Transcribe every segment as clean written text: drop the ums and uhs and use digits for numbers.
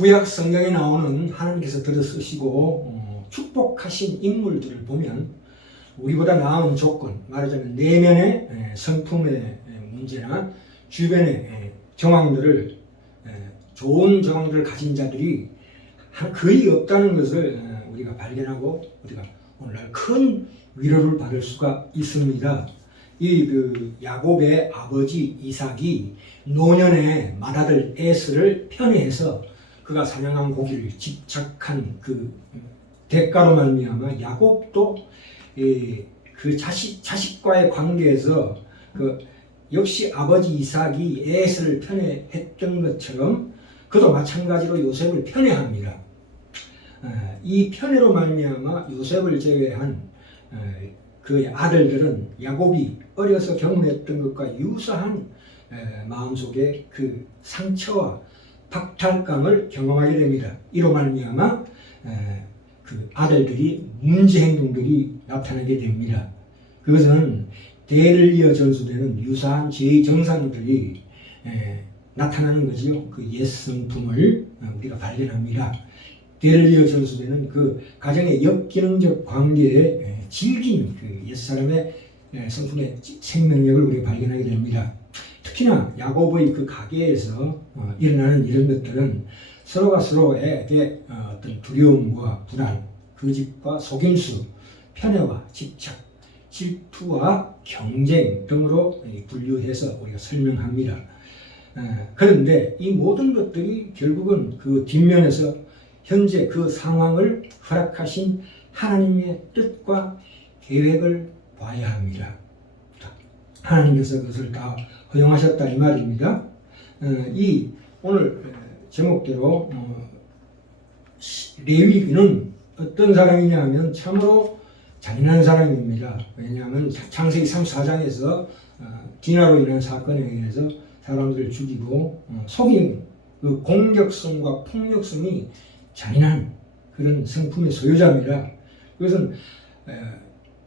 구약 성경에 나오는 하나님께서 들어 쓰시고 축복하신 인물들을 보면 우리보다 나은 조건, 말하자면 내면의 성품의 문제나 주변의 정황들을 좋은 정황들을 가진 자들이 거의 없다는 것을 우리가 발견하고 우리가 오늘날 큰 위로를 받을 수가 있습니다. 이 야곱의 아버지 이삭이 노년에 맏아들 에서를 편애해서 그가 사냥한 고기를 집착한 그 대가로 말미암아 야곱도 그 자식과의 관계에서 역시 아버지 이삭이 에서를 편애했던 것처럼 그도 마찬가지로 요셉을 편애합니다. 이 편애로 말미암아 요셉을 제외한 그의 아들들은 야곱이 어려서 경험했던 것과 유사한 마음속에 그 상처와 박탈감을 경험하게 됩니다. 이로 말미암아 그 아들들이 문제 행동들이 나타나게 됩니다. 그것은 대를 이어 전수되는 유사한 죄의 정상들이 나타나는 거죠. 그 옛 성품을 우리가 발견합니다. 대를 이어 전수되는 그 가정의 역기능적 관계에 질긴 그 옛사람의 성품의 생명력을 우리가 발견하게 됩니다. 특히나 야곱의 그 가계에서 일어나는 이런 것들은 서로가 서로에게 어떤 두려움과 불안, 거짓과 속임수, 편애와 집착, 질투와 경쟁 등으로 분류해서 우리가 설명합니다. 그런데 이 모든 것들이 결국은 그 뒷면에서 현재 그 상황을 허락하신 하나님의 뜻과 계획을 봐야 합니다. 하나님께서 그것을 다 허용하셨다 이 말입니다. 이 오늘 제목대로 레위기는 어떤 사람이냐 하면 참으로 잔인한 사람입니다. 왜냐하면 창세기 34장에서 디나로 인한 사건에 의해서 사람들을 죽이고 속인 그 공격성과 폭력성이 잔인한 그런 성품의 소유자입니다. 그것은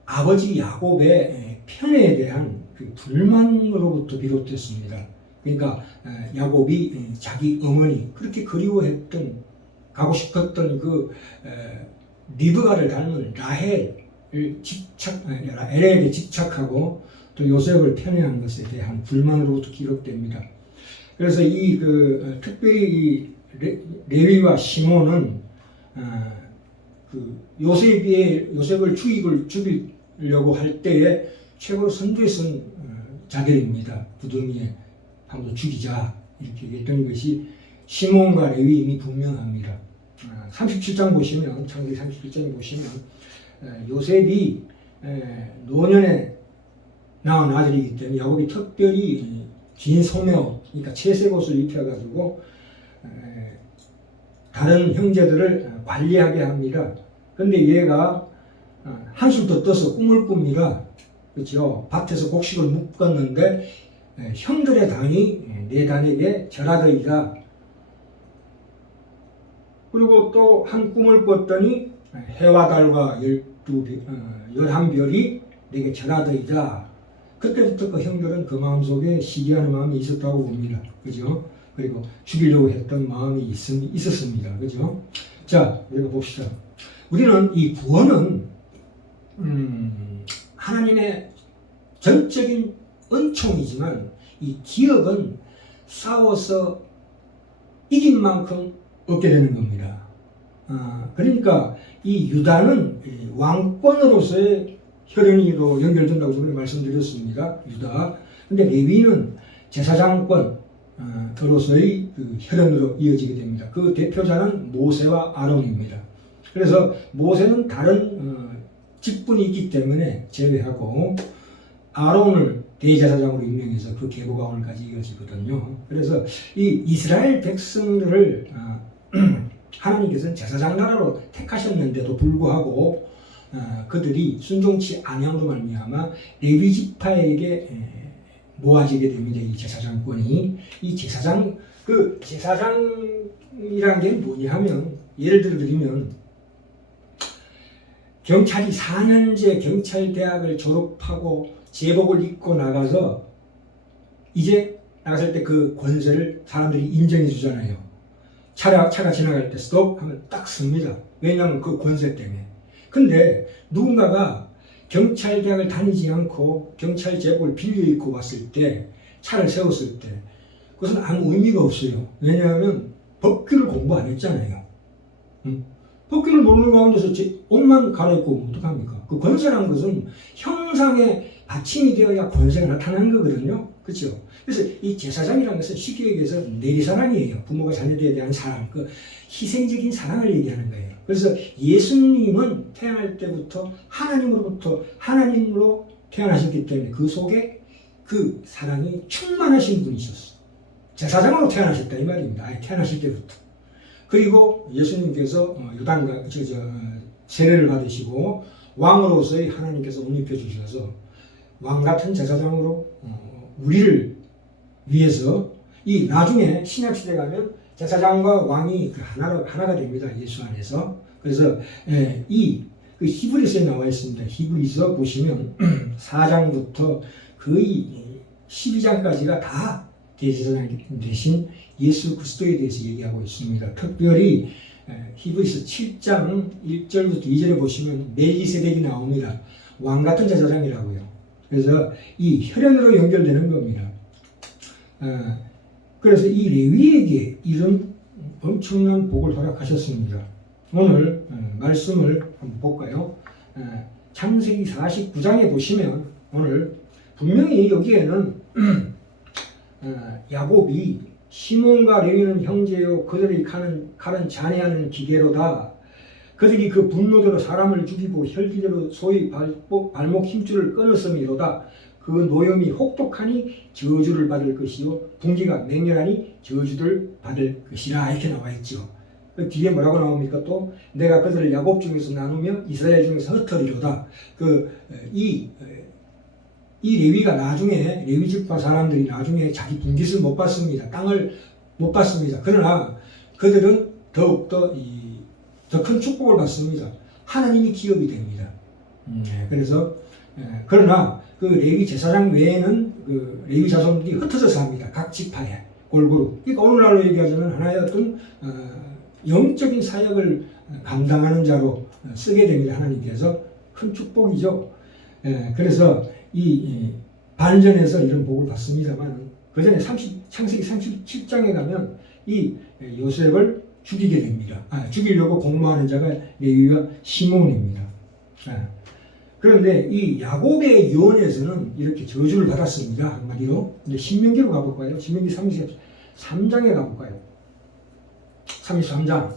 아버지 야곱의 편애에 대한 그 불만으로부터 비롯됐습니다. 그러니까 야곱이 자기 어머니 그렇게 그리워했던 가고 싶었던 그 리브가를 닮은 엘에게 집착하고 또 요셉을 편애한 것에 대한 불만으로부터 기록됩니다. 그래서 특별히 레위와 시몬은 요셉을 죽이려고 할 때에 최고로 선두에 선 자들입니다. 구덩이에 한번 죽이자 이렇게 얘기했던 것이 시몬과 레위임이 분명합니다. 37장 보시면 창세기 37장 보시면 요셉이 노년에 낳은 아들이기 때문에 야곱이 특별히 긴 소매옷, 그러니까 채색 옷을 입혀가지고 다른 형제들을 관리하게 합니다. 그런데 얘가 한술 더 떠서 꿈을 꿉니다. 그렇죠? 밭에서 곡식을 묶었는데 형들의 단이 내 단에게 절하더이다. 그리고 또 한 꿈을 꿨더니 해와 달과 11별이 내게 절하더이다. 그때부터 그 형들은 그 마음속에 시기하는 마음이 있었다고 봅니다. 그죠? 그리고 죽이려고 했던 마음이 있었습니다. 그죠? 자, 우리가 봅시다. 우리는 이 구원은 하나님의 전적인 은총이지만 이 기업은 싸워서 이긴 만큼 얻게 되는 겁니다. 그러니까 이 유다는 왕권으로서의 혈연이로 연결된다고 전에 말씀드렸습니다. 유다. 근데 레위는 제사장권으로서의 그 혈연으로 이어지게 됩니다. 그 대표자는 모세와 아론입니다. 그래서 모세는 다른 직분이 있기 때문에 제외하고 아론을 대제사장으로 임명해서 그 계보가 오늘까지 이어지거든요. 그래서 이 이스라엘 백성들을 하나님께서는 제사장 나라로 택하셨는데도 불구하고 그들이 순종치 아니함으로 말미암아 레위 지파에게 모아지게 됩니다. 이 제사장권이. 이 제사장이란 게 뭐냐 하면 예를 들면 경찰이 4년제 경찰대학을 졸업하고 제복을 입고 나가서 이제 나갔을 때 그 권세를 사람들이 인정해 주잖아요. 차가 지나갈 때 스톱 하면 딱 섭니다. 왜냐하면 그 권세 때문에. 근데 누군가가 경찰대학을 다니지 않고 경찰 제복을 빌려 입고 왔을 때, 차를 세웠을 때 그것은 아무 의미가 없어요. 왜냐하면 법규를 공부 안 했잖아요. 법규를 모르는 가운데서 옷만 갈아입고 어떡합니까? 그 권세라는 것은 형상의 받침이 되어야 권세가 나타나는 거거든요. 그렇죠? 그래서 이 제사장이라는 것은 쉽게 얘기해서 내리사랑이에요. 부모가 자녀들에 대한 사랑, 그 희생적인 사랑을 얘기하는 거예요. 그래서 예수님은 태어날 때부터 하나님으로 태어나셨기 때문에 그 속에 그 사랑이 충만하신 분이셨어요. 제사장으로 태어나셨다 이 말입니다. 아예 태어나실 때부터. 그리고 예수님께서 요단강 세례를 받으시고 왕으로서의 하나님께서 옷입혀 주셔서 왕 같은 제사장으로 우리를 위해서 이 나중에 신약 시대 가면 제사장과 왕이 하나가 됩니다. 예수 안에서. 그래서 그 히브리서에 나와 있습니다. 히브리서 보시면 4장부터 거의 12장까지가 다 대제사장 대신 예수 그리스도에 대해서 얘기하고 있습니다. 특별히 히브리서 7장 1절부터 2절에 보시면 멜기세덱이 나옵니다. 왕 같은 제사장이라고요. 그래서 이 혈연으로 연결되는 겁니다. 그래서 이 레위에게 이런 엄청난 복을 허락하셨습니다. 오늘 말씀을 한번 볼까요? 창세기 49장에 보시면 오늘 분명히 여기에는 야곱이 시몬과 레위는 형제요 그들이 칼은 잔해하는 기계로다. 그들이 그 분노대로 사람을 죽이고 혈기대로 소위 발목 힘줄을 끊었음이로다. 그 노염이 혹독하니 저주를 받을 것이요 분기가 맹렬하니 저주를 받을 것이라 이렇게 나와 있죠. 그 뒤에 뭐라고 나옵니까? 또 내가 그들을 야곱 중에서 나누며 이스라엘 중에서 흩어리로다. 이 레위가 나중에 레위 집파 사람들이 나중에 자기 분깃을 못 받습니다. 땅을 못 받습니다. 그러나 그들은 더욱더 더 큰 축복을 받습니다. 하나님이 기업이 됩니다. 그래서 그러나 그 레위 제사장 외에는 그 레위 자손들이 흩어져 삽니다. 각 지파에 골고루. 그러니까 오늘날로 얘기하자면 하나의 어떤 영적인 사역을 감당하는 자로 쓰게 됩니다. 하나님께서 큰 축복이죠. 그래서 이 반전에서 이런 복을 받습니다만 그 전에 창세기 37장에 가면 이 요셉을 죽이게 됩니다. 죽이려고 공모하는 자가 레위와 시몬입니다. 그런데 이 야곱의 유언에서는 이렇게 저주를 받았습니다. 한마디로. 이제 신명기로 가볼까요? 신명기 33장에 가볼까요? 33장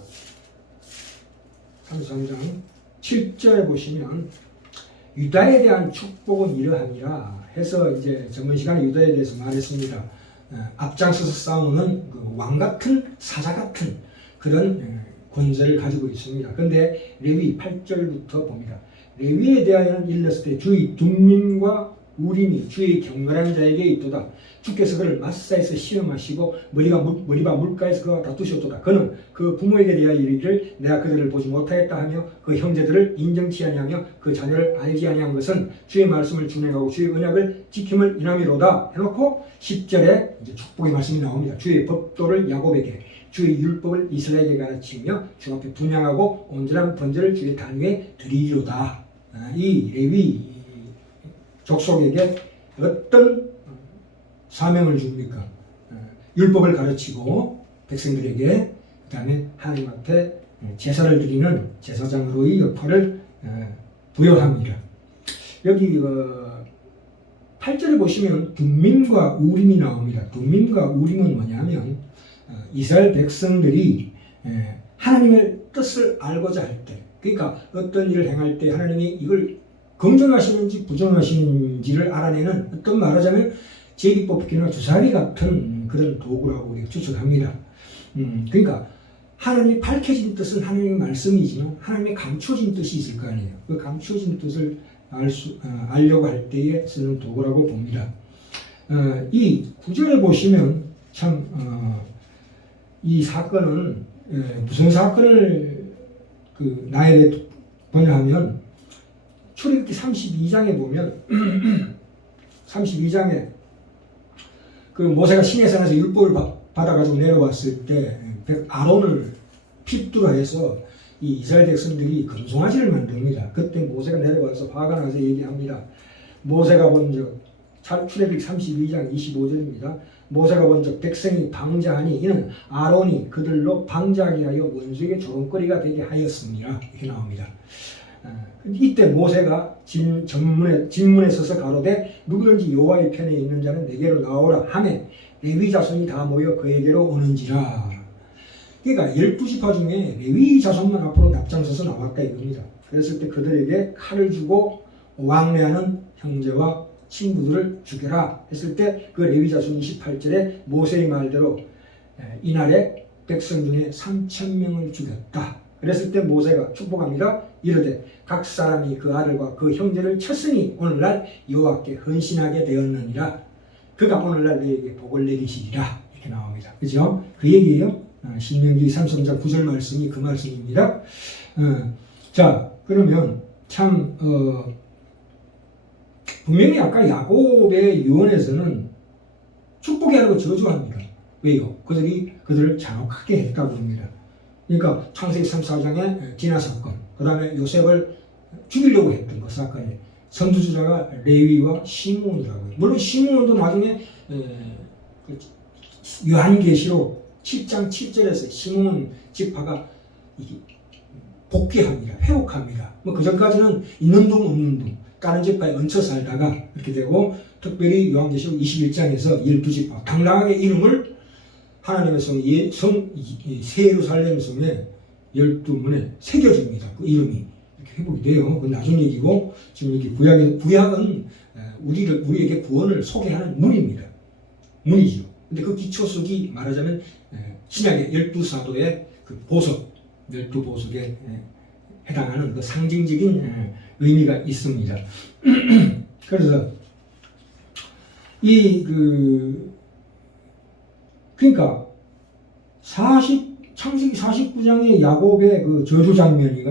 7절에 보시면 유다에 대한 축복은 이러하니라 해서 이제 전번 시간에 유다에 대해서 말했습니다. 앞장서서 싸우는 그 왕 같은 사자 같은 그런 권세를 가지고 있습니다. 그런데 레위 8절부터 봅니다. 레위에 대하여는 일렀을 때 주의 둠밈과 우림이 주의 경건한 자에게 있도다. 주께서 그를 마사에서 시험하시고 머리바 물가에서 그와 다투셨도다. 그는 그 부모에게 대하여 이르기를 내가 그들을 보지 못하였다 하며 그 형제들을 인정치 아니하며 그 자녀를 알지 아니한 것은 주의 말씀을 준행하고 주의 언약을 지킴을 인함이로다 해놓고 10절에 이제 축복의 말씀이 나옵니다. 주의 법도를 야곱에게 주의 율법을 이스라엘에게 가르치며 주 앞에 분양하고 온전한 번제를 주의 단위에 드리리로다. 이 레위 족속에게 어떤 사명을 줍니까? 율법을 가르치고 백성들에게 그 다음에 하나님 앞에 제사를 드리는 제사장으로의 역할을 부여합니다. 여기 8절에 보시면 둠밈과 우림이 나옵니다. 둠밈과 우림은 뭐냐면 이스라엘 백성들이 하나님의 뜻을 알고자 할 때, 그러니까 어떤 일을 행할 때 하나님이 이걸 긍정하시는지 부정하시는지를 알아내는 어떤 말하자면 제비뽑기나 주사위 같은 그런 도구라고 우리가 추측합니다. 그러니까 하나님이 밝혀진 뜻은 하나님의 말씀이지만 하나님의 감춰진 뜻이 있을 거 아니에요. 그 감춰진 뜻을 알려고 할 때에 쓰는 도구라고 봅니다. 이 구절에 보시면 참 이 사건은 무슨 사건을 나열해 보냐면 출애굽기 32장에 보면 32장에 그 모세가 시내산에서 율법을 받아가지고 내려왔을 때 아론을 필두로 해서 이 이스라엘 백성들이 금송아지를 만듭니다. 그때 모세가 내려와서 화가 나서 얘기합니다. 모세가 본즉 출애굽기 32장 25절입니다. 모세가 본즉 백성이 방자하니 이는 아론이 그들로 방자하게 하여 원수에게 조롱거리가 되게 하였습니다. 이렇게 나옵니다. 이때 모세가 진문에 서서 가로되 누구든지 여호와의 편에 있는 자는 내게로 나오라 하매 레위 자손이 다 모여 그에게로 오는지라. 그러니까 12지파 중에 레위 자손만 앞으로 앞장서서 나왔다 이겁니다. 그랬을 때 그들에게 칼을 주고 왕래하는 형제와 친구들을 죽여라 했을 때 그 레위 자손 28절에 모세의 말대로 이날에 백성 중에 3,000명을 죽였다. 그랬을 때 모세가 축복합니다. 이르되 각 사람이 그 아들과 그 형제를 쳤으니 오늘날 여호와께 헌신하게 되었느니라. 그가 오늘날 너에게 복을 내리시리라. 이렇게 나옵니다. 그죠? 그 얘기예요. 신명기 33장 9절 말씀이 그 말씀입니다. 자, 그러면 참 분명히 아까 야곱의 유언에서는 축복이 아니고 저주합니다. 왜요? 그들을 잔혹하게 했다고 합니다. 그러니까 창세기 34장의 디나 사건, 그 다음에 요셉을 죽이려고 했던 그 사건에 선두주자가 레위와 시므온이라고요. 물론 시므온도 나중에 요한계시록 7장 7절에서 시므온 지파가 복귀합니다. 회복합니다. 뭐 그 전까지는 있는 둥 없는 둥 다른 지파에 얹혀 살다가 이렇게 되고, 특별히 요한계시록 21장에서 12지파 당당하게 이름을 하나님의 새 예루살렘 성에 12문에 새겨집니다. 그 이름이 이렇게 회복이 돼요. 그건 나중 얘기고, 지금 여기 구약은 우리에게 구원을 소개하는 문입니다. 문이죠. 근데 그 기초석이 말하자면 신약의 12사도의 그 보석, 12보석에 해당하는 그 상징적인 의미가 있습니다. 그래서 그러니까 창세기 49장의 야곱의 그 저주 장면이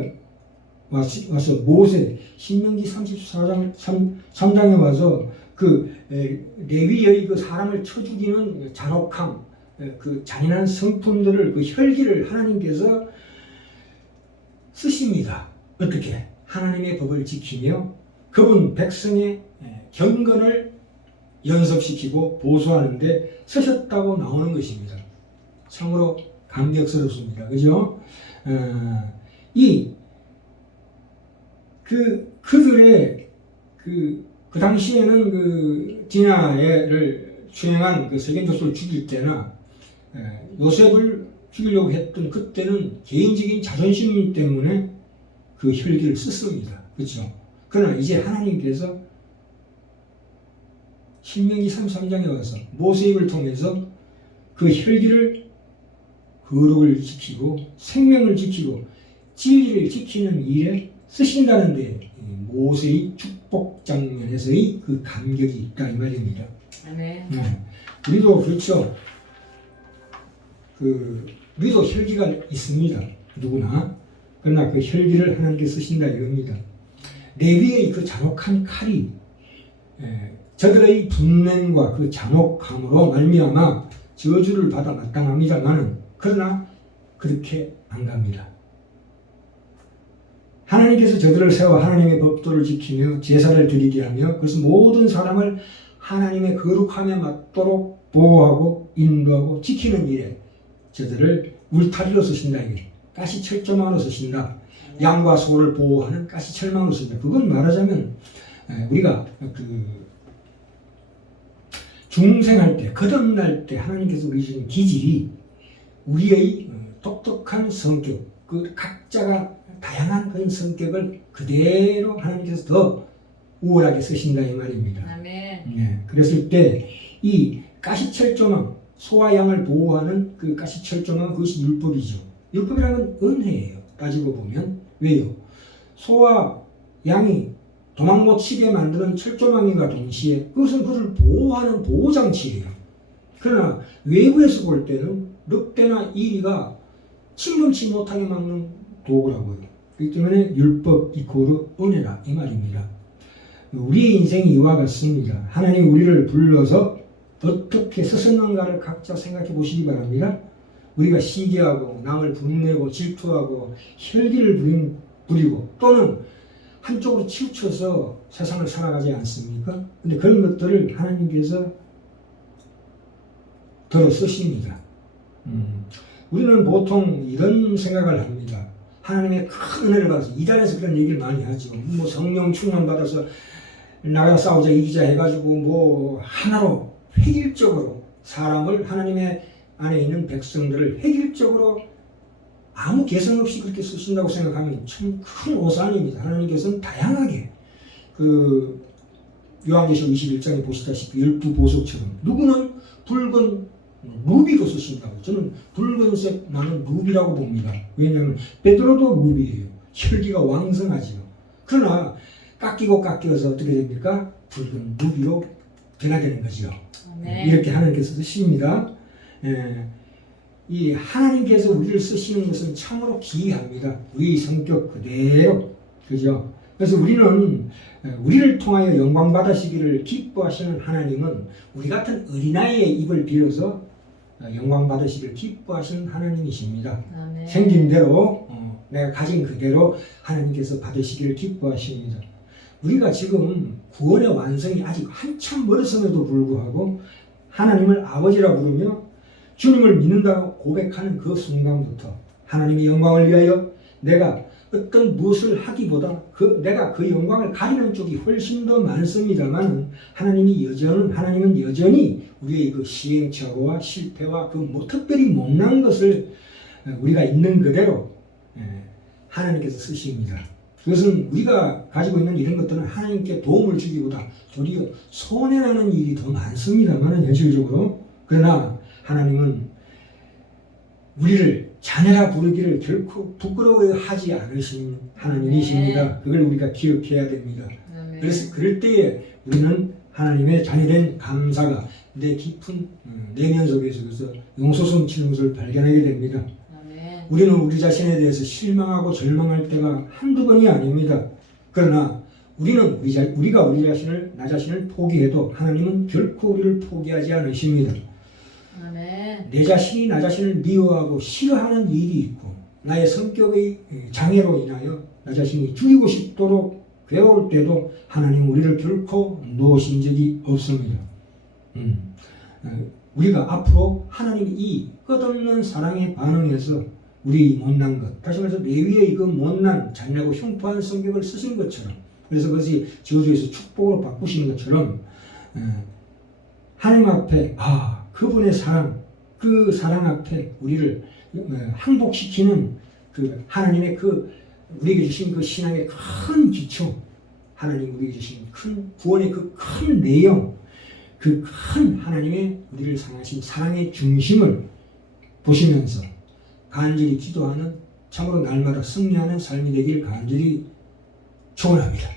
와서 모세 신명기 34장 3장에 와서 그 레위의 그 사람을 쳐 죽이는 잔혹함, 그 잔인한 성품들을 그 혈기를 하나님께서 쓰십니다. 어떻게? 하나님의 법을 지키며 그분 백성의 경건을 연습시키고 보수하는데 쓰셨다고 나오는 것입니다. 참으로 감격스럽습니다. 그죠? 그들의 그 당시에는 그 디나를 추행한 그 세겜조수를 죽일 때나 요셉을 죽이려고 했던 그때는 개인적인 자존심 때문에 그 혈기를 썼습니다. 그렇죠? 그러나 이제 하나님께서 신명기 33장에 와서 모세 입을 통해서 그 혈기를 거룩을 지키고 생명을 지키고 진리를 지키는 일에 쓰신다는데 모세의 축복 장면에서의 그 감격이 있다 이 말입니다. 아멘. 우리도 그렇죠. 우리도 혈기가 있습니다. 누구나. 그러나 그 혈기를 하나님께 쓰신다 이겁니다. 레위의 그 잔혹한 칼이 저들의 분냄과 그 잔혹함으로 말미암아 저주를 받아 마땅합니다만은 그러나 그렇게 안 갑니다. 하나님께서 저들을 세워 하나님의 법도를 지키며 제사를 드리게 하며 그래서 모든 사람을 하나님의 거룩함에 맞도록 보호하고 인도하고 지키는 일에 저들을 울타리로 쓰신다. 이게 가시철조망으로 쓰신다. 양과 소를 보호하는 가시철망으로 쓰신다. 그건 말하자면 우리가 중생할 때, 거듭날 때 하나님께서 우리 주신 기질이 우리의 독특한 성격, 그 각자가 다양한 그런 성격을 그대로 하나님께서 더 우월하게 쓰신다 이 말입니다. 아멘. 네, 그랬을 때 이 가시철조망, 소와 양을 보호하는 그 가시철조망 그것이 율법이죠. 율법이라는 건 은혜예요. 따지고 보면. 왜요? 소와 양이 도망 못 치게 만드는 철조망인과 동시에 그것은 그를 보호하는 보호장치예요. 그러나 외부에서 볼 때는 늑대나 이리가 침범치 못하게 막는 도구라고요. 그렇기 때문에 율법 이코르 은혜라 이 말입니다. 우리의 인생이 이와 같습니다. 하나님 우리를 불러서 어떻게 쓰셨는가를 각자 생각해 보시기 바랍니다. 우리가 시기하고 남을 분내고 질투하고 혈기를 부리고 또는 한쪽으로 치우쳐서 세상을 살아가지 않습니까? 근데 그런 것들을 하나님께서 들어 쓰십니다. 우리는 보통 이런 생각을 합니다. 하나님의 큰 은혜를 받아서 이 자리에서 그런 얘기를 많이 하죠. 뭐 성령 충만 받아서 나가 싸우자 이기자 해가지고 뭐 하나로 획일적으로 사람을 하나님의 안에 있는 백성들을 획일적으로 아무 개성 없이 그렇게 쓰신다고 생각하면 참 큰 오산입니다. 하나님께서는 다양하게 그 요한계시록 21장에 보시다시피 12보석처럼 누구는 붉은 루비로 쓰신다고. 저는 붉은색 나는 루비라고 봅니다. 왜냐하면 베드로도 루비예요. 혈기가 왕성하지요. 그러나 깎이고 깎여서 어떻게 됩니까? 붉은 루비로 변화되는 거죠. 네. 이렇게 하나님께서 쓰십니다. 이 하나님께서 우리를 쓰시는 것은 참으로 기이합니다. 우리 성격 그대로. 그죠? 그래서 우리는 우리를 통하여 영광 받으시기를 기뻐하시는 하나님은 우리 같은 어린아이의 입을 빌어서 영광 받으시기를 기뻐하시는 하나님이십니다. 아멘. 생긴 대로 내가 가진 그대로 하나님께서 받으시기를 기뻐하십니다. 우리가 지금 구원의 완성이 아직 한참 멀었음에도 불구하고 하나님을 아버지라 부르며 주님을 믿는다고 고백하는 그 순간부터 하나님의 영광을 위하여 내가 어떤 무엇을 하기보다 내가 그 영광을 가리는 쪽이 훨씬 더 많습니다만 하나님은 여전히 우리의 그 시행착오와 실패와 그 특별히 못난 것을 우리가 있는 그대로 하나님께서 쓰십니다. 그것은 우리가 가지고 있는 이런 것들은 하나님께 도움을 주기보다 도리어 손해나는 일이 더 많습니다만 현실적으로. 그러나 하나님은 우리를 자녀라 부르기를 결코 부끄러워하지 않으신 하나님이십니다. 그걸 우리가 기억해야 됩니다. 그래서 그럴 때에 우리는 하나님의 자녀된 감사가 내 깊은 내면 속에서 용서스러운 것을 발견하게 됩니다. 우리는 우리 자신에 대해서 실망하고 절망할 때가 한두 번이 아닙니다. 그러나 우리는 우리가 나 자신을 포기해도 하나님은 결코 우리를 포기하지 않으십니다. 아멘. 내 자신이 나 자신을 미워하고 싫어하는 일이 있고 나의 성격의 장애로 인하여 나 자신이 죽이고 싶도록 괴로울 때도 하나님은 우리를 결코 놓으신 적이 없습니다. 우리가 앞으로 하나님이 이 끝없는 사랑에 반응해서 우리 못난 것, 다시 말해서 레위의 그 못난 잔인하고 흉포한 성격을 쓰신 것처럼, 그래서 그것이 저주에서 축복으로 바꾸신 것처럼 하나님 앞에 그분의 사랑, 그 사랑 앞에 우리를 항복시키는 그 하나님의 그 우리에게 주신 그 신앙의 큰 기초, 하나님 우리에게 주신 큰 구원의 그 큰 내용, 그 큰 하나님의 우리를 사랑하신 사랑의 중심을 보시면서 간절히 기도하는 참으로 날마다 승리하는 삶이 되길 간절히 축원합니다.